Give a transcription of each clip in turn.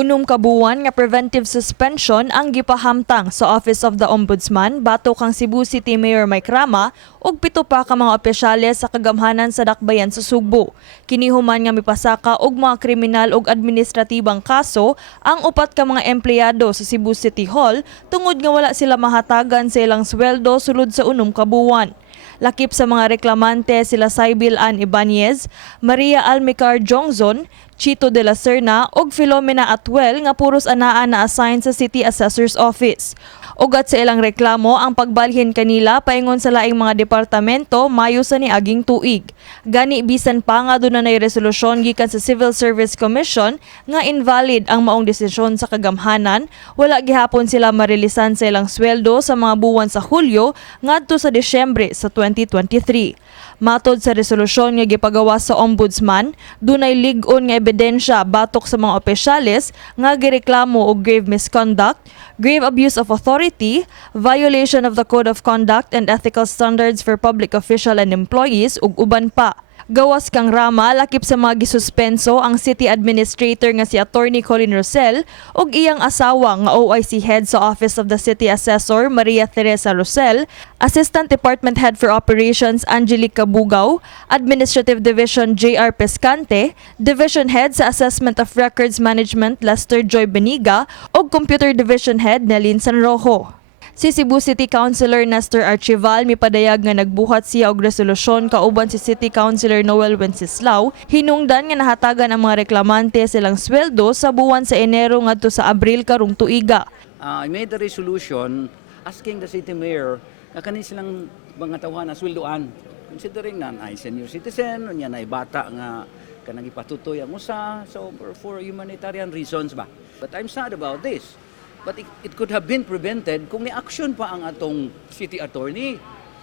𝗠𝘆𝗃 nga preventive suspension ang gipahamtang sa Office of the Ombudsman batok kang Cebu City Mayor Mike Rama ug 7 pa ka mga opisyales sa kagamhanan sa dakbayan sa Sugbo. Kini human nga mipasaka og mga kriminal ug administratibang kaso ang 4 ka mga empleyado sa Cebu City Hall tungod nga wala sila mahatagan sa ilang sweldo sulod sa 6 ka buwan. Lakip sa mga reklamante sila 𝗖𝗶𝘁𝗆 𝗡𝗆, Maria Almicar Jongzon, Chito de la Serna ug Philomena Atwell nga puros anaa na assign sa City Assessor's Office. Ugat sa ilang reklamo ang pagbalhin kanila paingon sa laing mga departamento mayo sa niaging tuig. Gani bisan pa nga dunay resolusyon gikan sa Civil Service Commission nga invalid ang maong desisyon sa kagamhanan, wala gihapon sila marilisan sa ilang sweldo sa mga buwan sa Hulyo ngadto sa Disyembre sa 2023. Matod sa resolusyon nga gipagawas sa Ombudsman, dunay lig-on nga ebidensya batok sa mga opisyales nga gireklamo og grave misconduct, grave abuse of authority, violation of the Code of Conduct and Ethical Standards for Public Official and Employees ug uban pa. Gawas kang Rama, lakip sa mga gisuspenso ang City Administrator nga si Attorney Colin Rosell ug iyang asawa nga OIC Head sa Office of the City Assessor Maria Teresa Rosell, Assistant Department Head for Operations Angelica Bugaw, Administrative Division J.R. Pescante, Division Head sa Assessment of Records Management Lester Joy Beniga ug Computer Division Head Nelin Sanrojo. Si Cebu City Councilor Nestor Archival mipadayag nga nagbuhat siya og resolusyon kauban si City Councilor Noel Wenceslao hinungdan nga nahatagan ang mga reklamante silang sweldo sa buwan sa Enero ngadto sa Abril karong tuiga. I made a resolution asking the city mayor na kanin silang mga tawhan na sweldoan considering na ay senior citizen unya na bata nga kanang ipatutoy ang usa so for humanitarian reasons ba. But I'm sad about this. But it could have been prevented kung ni-action pa ang atong city attorney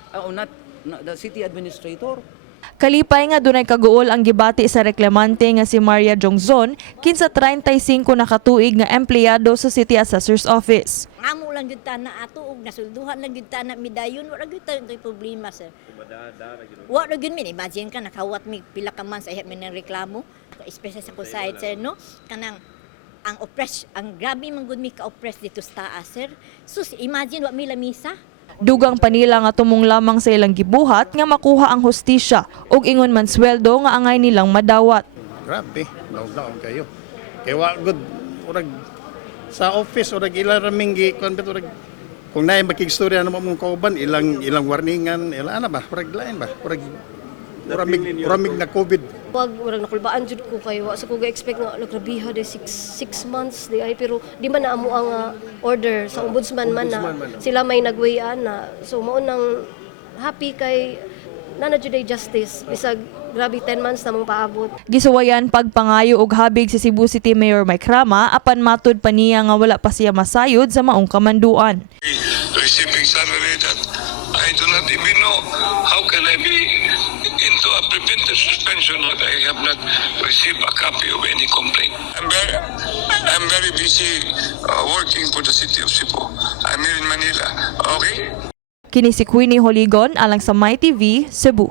o not the city administrator. Kalipay nga dunay kaguol ang gibati sa reklamante nga si Maria Jongzon kinsa 35 na katuig nga empleyado sa City Assessor's Office. Amo lang gyud ta na ato og nasulduhan lang gyud ta na midayon wala gyud ta problema sir. Wa ra gyud min imagine ka nakawat mi pila ka months ay min reklamo especially sa side sir no kanang ang grabe man gud mi ka-oppress dito sa taas sir. So imagine wa mi lamisa. Dugang panila nga tumong lamang sa ilang gibuhat nga makuha ang hustisya ug ingon man sweldo nga angay nilang madawat. Grabe, laog-laog kayo. Kay wa gud urag sa office urag ila raming gi-convert urag kung naay makigstorya na mong kauban ilang warningan ila ana ba urag lain ba urag uramig na COVID. Wag urang nakulbaan jud ko kay wa sa ko ga-expect nga nagrabiha de 6 months di ay pero di man na amo ang order sa ombudsman man na sila may nagwayan na so mao nang happy kay nana jud justice bisag grabe 10 months na mong paabot. Gisuwayan pagpangayo og habig si Cebu City Mayor Mike Rama apan matud pa niya nga wala pa siya masayod sa maong kamanduan. Receiving salary that I do not even know how can I be into a preventive suspension that I have not received a copy of any complaint. I'm very busy working for the city of Cebu. I'm here in Manila. Okay? Kini si Queenie Joligon alang sa MyTV, Cebu.